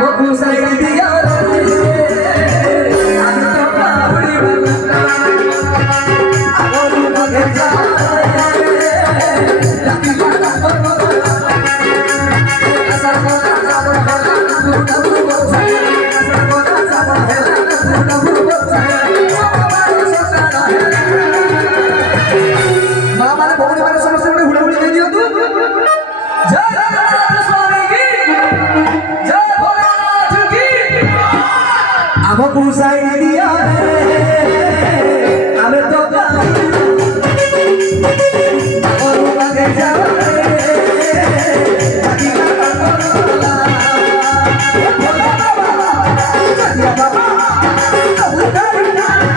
Aku sayang dia, aku tak beri aku lupa kerja, tapi tak asal kota sabar aku tak berbuat saya, asal kota sabar aku tak berbuat saya, mana pokoknya mana sama sama udah udah dia tuh, aku sayang dia, ame toka, aku pakai jalan, lagi makan bola, jadi apa? Aku dari jahat.